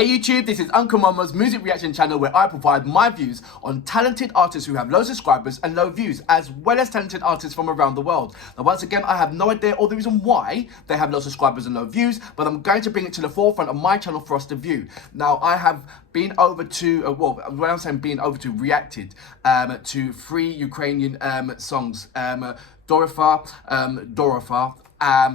Hey YouTube, this is Uncle Mama's music reaction channel where I provide my views on talented artists who have low subscribers and low views, as well as talented artists from around the world. Now once again, I have no idea or the reason why they have low subscribers and low views, but I'm going to bring it to the forefront of my channel for us to view. Now I have been over to, well, when I'm saying been over to, reacted to 3 Ukrainian songs, Dorofa,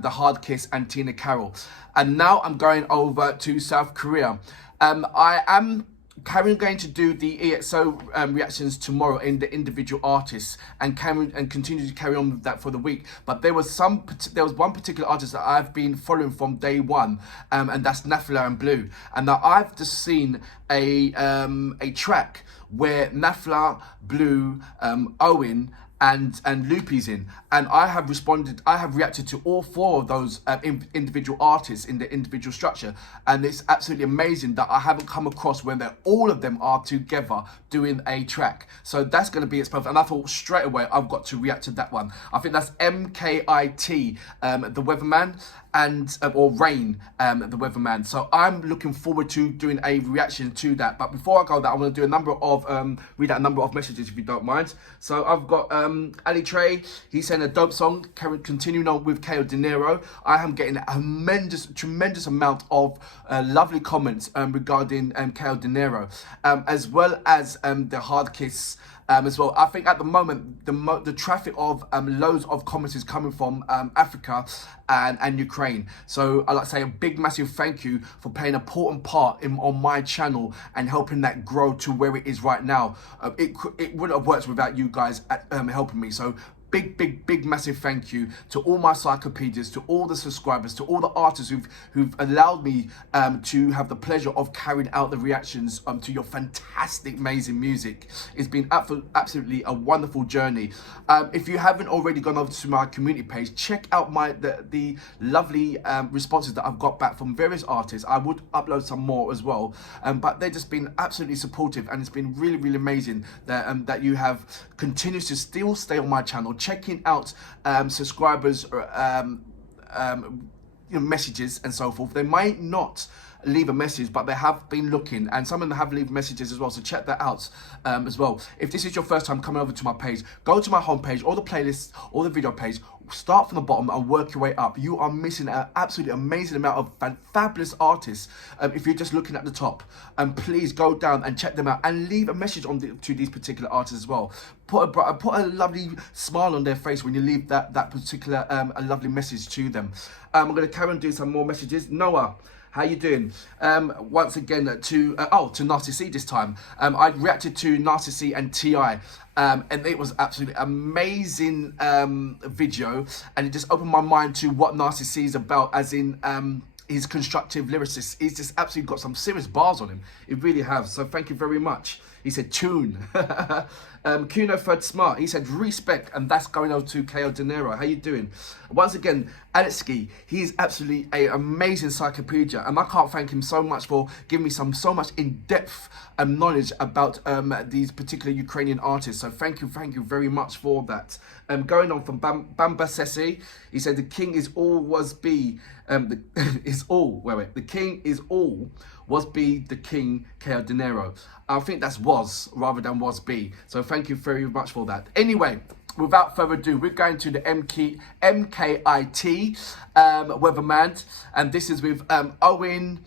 The Hard Kiss and Tina Carroll. And now I'm going over to South Korea. I am going to do the EXO reactions tomorrow in the individual artists and continue to carry on with that for the week. But there was one particular artist that I've been following from day one, and that's Nafla and Bloo. And now I've just seen a track where Nafla, Bloo, Owen and Loopy's in, and I have reacted to all 4 of those individual artists in the individual structure, and it's absolutely amazing that I haven't come across when all of them are together doing a track. So that's going to be its perfect, and I thought straight away I've got to react to that one. I think that's MKIT, the Weatherman, and or Rain, the Weatherman. So I'm looking forward to doing a reaction to that. But before I go, I want to do read out a number of messages if you don't mind. So I've got Ali Trey. He's saying a dope song. Continuing on with KO De Niro. I am getting a tremendous amount of lovely comments regarding KO De Niro, as well as the Hard Kiss. As well, I think at the moment the traffic of loads of comments is coming from Africa and Ukraine. So I'd like to say a big massive thank you for playing an important part on my channel and helping that grow to where it is right now. It wouldn't have worked without you guys helping me. So big massive thank you to all my encyclopedias, to all the subscribers, to all the artists who've allowed me to have the pleasure of carrying out the reactions to your fantastic, amazing music. It's been absolutely a wonderful journey. If you haven't already gone over to my community page, check out the lovely responses that I've got back from various artists. I would upload some more as well, but they've just been absolutely supportive, and it's been really amazing that you have continued to still stay on my channel, checking out subscribers messages and so forth. They might not leave a message, but they have been looking, and some of them have leave messages as well, so check that out as well. If this is your first time coming over to my page, go to my homepage or the playlist or the video page, start from the bottom and work your way up. You are missing an absolutely amazing amount of fabulous artists if you're just looking at the top. Please go down and check them out and leave a message to these particular artists as well. Put a lovely smile on their face when you leave that particular a lovely message to them. I'm going to carry on doing some more messages. Noah, how you doing? Once again to Nasty C this time. I reacted to Nasty C and T.I. And it was absolutely amazing video, and it just opened my mind to what Nasty C is about, as in his constructive lyricist. He's just absolutely got some serious bars on him. He really has. So thank you very much. He said tune. Kuno Fred Smart, he said respect, and that's going over to KO De Niro. How you doing? Once again, Alexi, he's absolutely an amazing encyclopedia, and I can't thank him so much for giving me so much in-depth knowledge about these particular Ukrainian artists. So thank you very much for that. Going on from Bamba Sessi, he said the king is all was be the king is all was be the king KO De Niro. I think that's was rather than was be. So thank you very much for that. Anyway, without further ado, we're going to the MKIT Weatherman, and this is with Owen,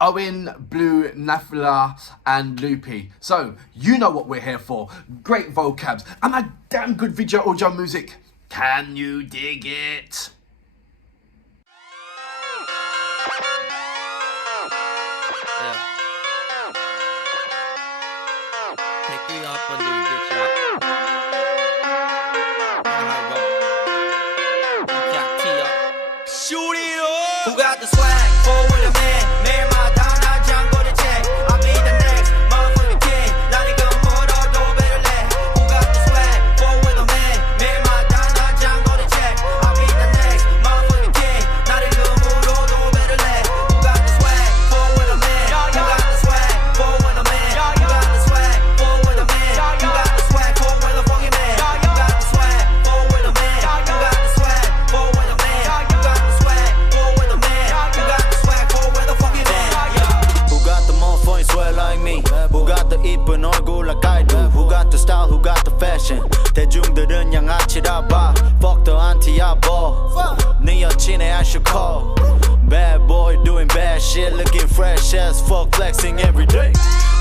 Bloo, Nafla, and Loopy. So you know what we're here for. Great vocabs and a damn good video audio music. Can you dig it? Who got the swag? Forward a man, 매일마다 난 장거리 check. I'll be the next motherfucking king. 나를 근무로도 better let. Who got the swag? Forward a man, 매일마다 난 장거리 check. I'll be the next motherfucking king. 나를 근무로도 better let. Who got the swag? Forward a man. Who got the swag? Forward a man. Who got the swag? Forward a man. fashion 대중들은 양아치라 봐 Fuck the anti-abo 네 여친의 I should call Bad boy doing bad shit looking fresh as fuck flexing every day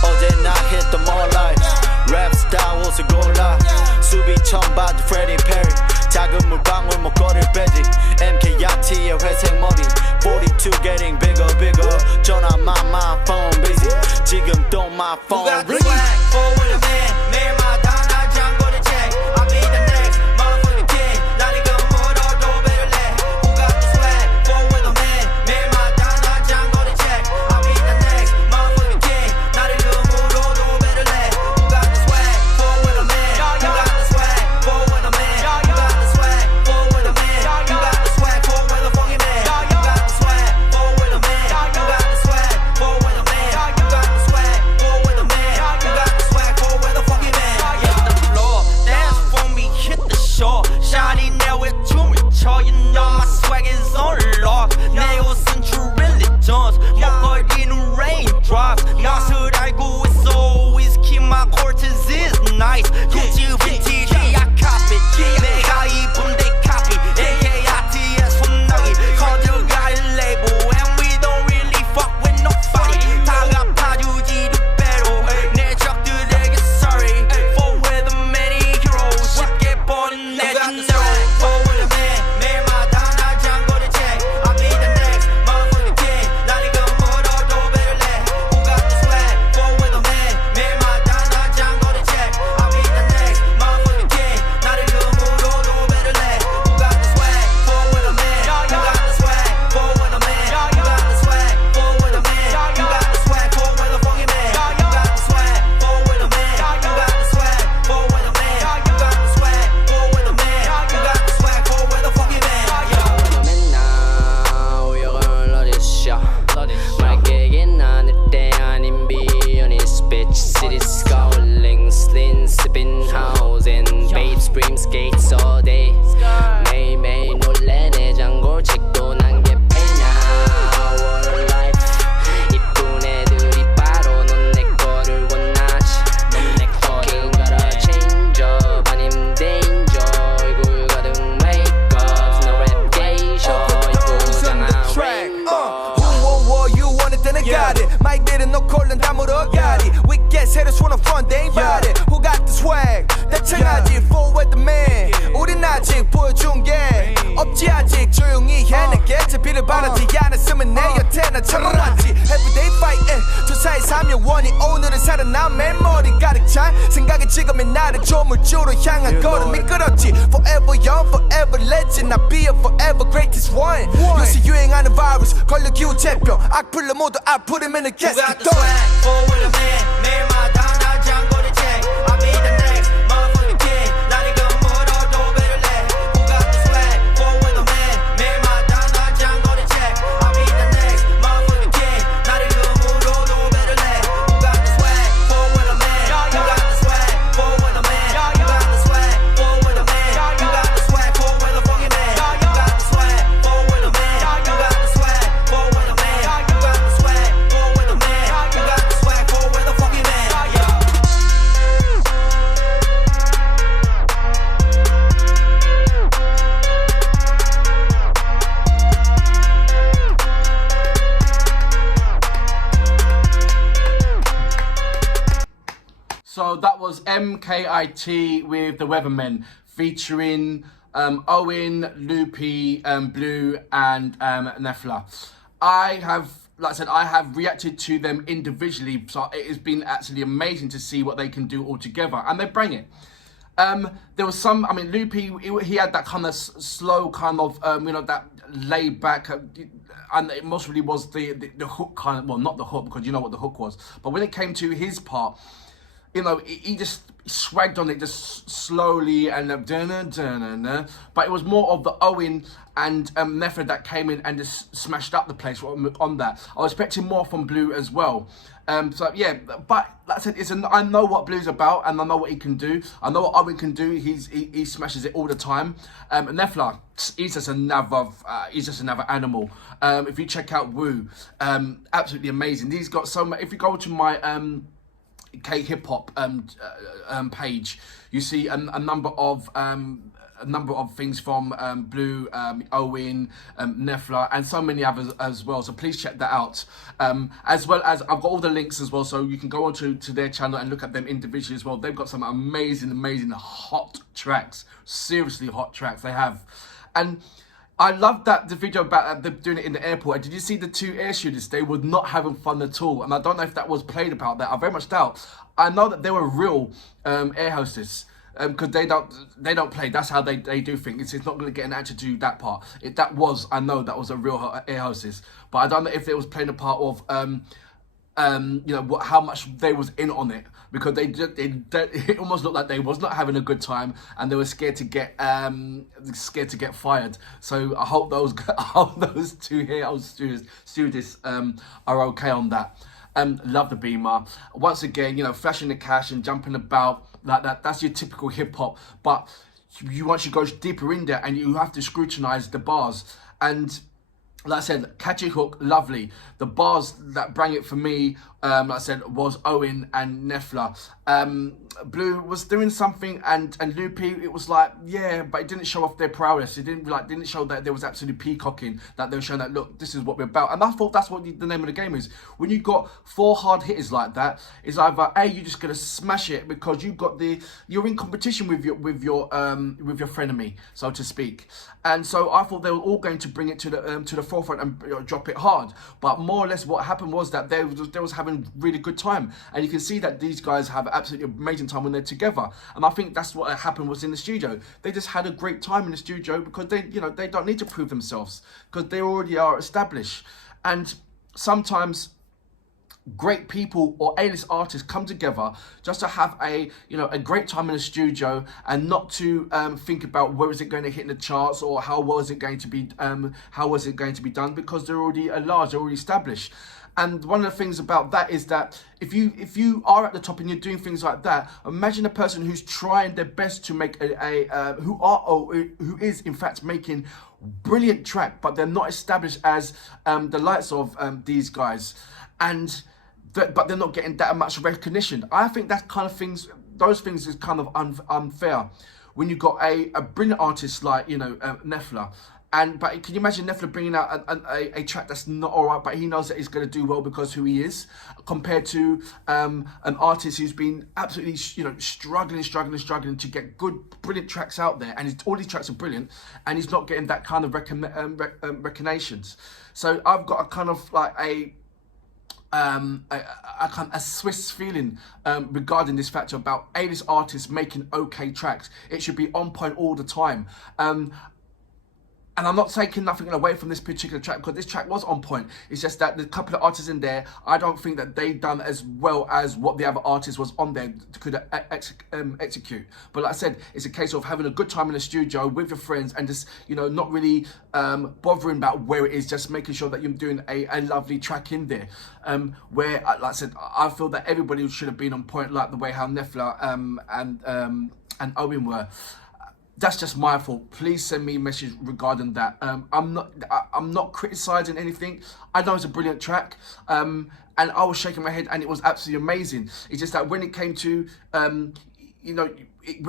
어제 나 hit the mall lights rap style 옷을 골라 수비 청바지 Freddy Perry 작은 물방울 목걸이를 빼지 MKIT의 회색머리 42 getting bigger bigger 전화 my phone busy 지금 또 my phone ringing for with a man 매일마다 난 장거리 check I'll be the next motherfucking king 난 이거 물어도 배를 내 Who got the swag for with a man 매일마다 난 장거리 check I'll be the next motherfucking king 난 이거 물어도 배를 내 Who got the swag for with a man Who got the swag for with a man Who got the swag for with a man Who got the swag for with a fucking man Who got the swag for with a man Who got the swag for with a man Who got the swag for with a man Who got the swag for with a fucking man Hit the floor dance for me hit the shore Shawty now with 춤을 춰 You know my swag is on lock 내 옷은 true religions 목걸이는 raindrops 낯을 알고 있어 Whiskey my cortez is nice Gucci vintage I cop it 내가 입은 they copy MKIT의 손나기 커져갈 label And we don't really fuck with nobody 다 갚아주지도 배로 내 적들에게 sorry For with the many heroes 쉽게 버린 내 dinero For with a man 매일마다 난 장거리 check I'll be the next motherfucking king 난 이거 물어도 배를 내 Who got the swag For with a man 매일마다 난 장거리 check I'll be the next motherfucking king 난 이거 물어도 배를 내 Who got the swag For with a man Who got the swag For with a man Who got the swag For with a man Who got the swag For with a fucking man Who got the swag For with a man Who got the swag For with a man Who got the swag For with a man Who got the swag For with a fucking man 맨날 우여곡절 어디서 말게게 나눌 때 아닌 비연이스 bitch city scowling slim sipping house and babe scream skates all day 매일매일 놀래 내 장골책도 난게 페냐 Our life 이쁜 애들이 바로 넌 내 거를 원하지 넌 내 fucking gotta change up 아님 danger 얼굴 가득 makeup no reputation 이쁘장한 rainbow you want it then I got it 마이들은 너 콜은 다 물어가리 We get 새로 손은 front they body Who got the swag 대청하지 for with the man 우린 아직 보여준 게 없지 아직 조용히 해 내게 제비를 바라지 않았으면 내 곁에 난 참아왔지 Everyday fighting 조사의 3년원이 오늘은 살아남 메모리 가득 찬 생각에 지금의 나를 조물주로 향한 걸음 이끌었지 Forever young forever legend I'll be a forever greatest one 요새 유행하는 바이러스 걸려 기우제병 악플러 모두 I put him in a Who got casket the swag For with a man 매일마다 난 장거리 check I'll be the next motherfucking king 난 이거 물어도 배를 내 Who got the swag For with a man 매일마다 난 장거리 check I'll be the next motherfucking king 난 이거 물어도 배를 내 Who got the swag For with a man Who got the swag For with a man Who got the swag For with a man Who got the swag For with a fucking man Who got the swag For with a man Who got the swag For with a man Who got the swag For with a man Who got the swag For with a fucking man So that was MKIT with the Weathermen featuring Owen, Loopy, Bloo, and Nefla. I have, like I said, I have reacted to them individually, so it has been absolutely amazing to see what they can do all together, and they bring it. There was some, I mean, Loopy, he had that kind of slow kind of, that laid back, and it most really was the hook kind of, well, not the hook, because you know what the hook was, but when it came to his part, he just swagged on it just slowly and but it was more of the Owen and Nefla that came in and just smashed up the place on that. I was expecting more from Bloo as well. So yeah, but like I said, I know what Blue's about and I know what he can do. I know what Owen can do. He smashes it all the time. Nefla, he's just another animal. If you check out Woo, absolutely amazing. He's got so much. If you go to my KHiphop page, you see a number of things from Bloo, Owen, Nefla, and so many others as well. So please check that out. As well as I've got all the links as well, so you can go on to their channel and look at them individually as well. They've got some amazing hot tracks, seriously hot tracks they have. And I love that the video about them doing it in the airport. And did you see the two air students? They were not having fun at all. And I don't know if that was played about that. I very much doubt. I know that they were real air hostess. Because they don't play. That's how they do things. It's not going to get an actor to do that part. I know that was a real air hostess. But I don't know if it was playing a part of how much they was in on it, because it almost looked like they was not having a good time and they were scared to get fired. So I hope those two air stewardess are okay on that. Love the Beamer. Once again, flashing the cash and jumping about like that. That's your typical hip hop. But once you go deeper in there and you have to scrutinize the bars. And like I said, catchy hook, lovely. The bars that bring it for me, like I said, was Owen and Nefla. Bloo was doing something, and Loopy, it was like, yeah, but it didn't show off their prowess. It didn't show that there was absolutely peacocking, that they were showing that, look, this is what we're about. And I thought that's what the name of the game is. When you got 4 hard hitters like that, it's either A, you're just gonna smash it because you're in competition with your frenemy, so to speak. And so I thought they were all going to bring it to the forefront and drop it hard. But more or less what happened was that they was having really good time, and you can see that these guys have absolutely amazing time when they're together. And I think that's what happened was in the studio. They just had a great time in the studio because they don't need to prove themselves because they already are established. And sometimes great people or A-list artists come together just to have a great time in the studio and not to think about where is it going to hit in the charts or how well is it going to be done, because they're already large, they're already established. And one of the things about that is that if you are at the top and you're doing things like that, imagine a person who's trying their best to make who is in fact making brilliant track, but they're not established as the likes of these guys, but they're not getting that much recognition. I think that kind of those things is kind of unfair when you've got a brilliant artist like Nefla. But can you imagine Nefla bringing out a track that's not alright, but he knows that he's going to do well because who he is, compared to an artist who's been absolutely struggling to get good, brilliant tracks out there, and all these tracks are brilliant, and he's not getting that kind of recognitions. So I've got a kind of like a Swiss feeling regarding this factor about A-list artists making okay tracks. It should be on point all the time. And I'm not taking nothing away from this particular track because this track was on point. It's just that the couple of artists in there, I don't think that they done as well as what the other artist was on there could execute. But like I said, it's a case of having a good time in the studio with your friends and just, not really bothering about where it is, just making sure that you're doing a lovely track in there. Where, like I said, I feel that everybody should have been on point, like the way how Nefla and Owen were. That's just my fault. Please send me a message regarding that. I'm not criticizing anything. I know it's a brilliant track, and I was shaking my head, and it was absolutely amazing. It's just that when it came to, when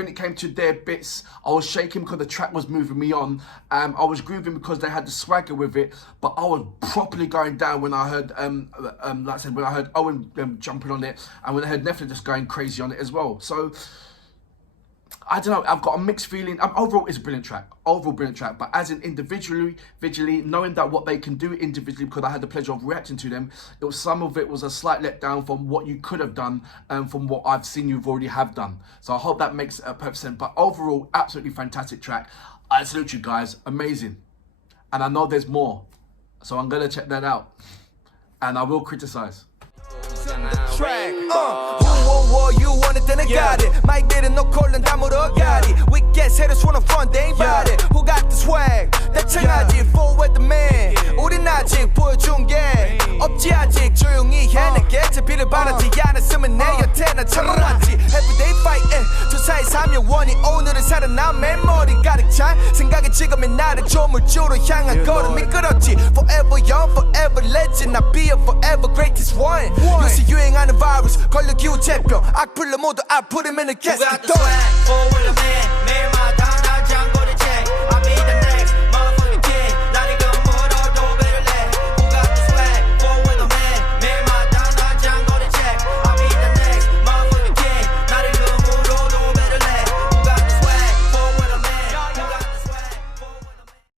it came to their bits, I was shaking because the track was moving me on. I was grooving because they had the swagger with it, but I was properly going down when I heard, like I said, when I heard Owen jumping on it, and when I heard Nefla just going crazy on it as well. So I don't know, I've got a mixed feeling. Overall, it's a brilliant track. But as in individually, knowing that what they can do individually, because I had the pleasure of reacting to them, some of it was a slight letdown from what you could have done and from what I've seen you've already have done. So I hope that makes perfect sense. But overall, absolutely fantastic track. I salute you guys, amazing. And I know there's more, so I'm gonna check that out. And I will criticize. Track, you want it, then I got it. 마이들은 너 콜은 다 물어가리. We get 새로 swing on front, they ain't bought it. Who got the swag? 대청하지, forward the man. 우린 아직 보여준 게 없지 아직 조용히 해. 내게 제비를 바라지 않았으면 내 곁에 난 참아놨지. Everyday fighting, 두 사이 사묘원이 오늘은 살아난 메모리 가득 찬 생각에 지금의 나를 조물주로 향한 걸음 이끌었지 Forever young, forever legend I'll be a forever greatest one 요새 유행하는 바이러스 걸려 기우제병 악플로 모두 아프리면은 Who got 계속 the swag for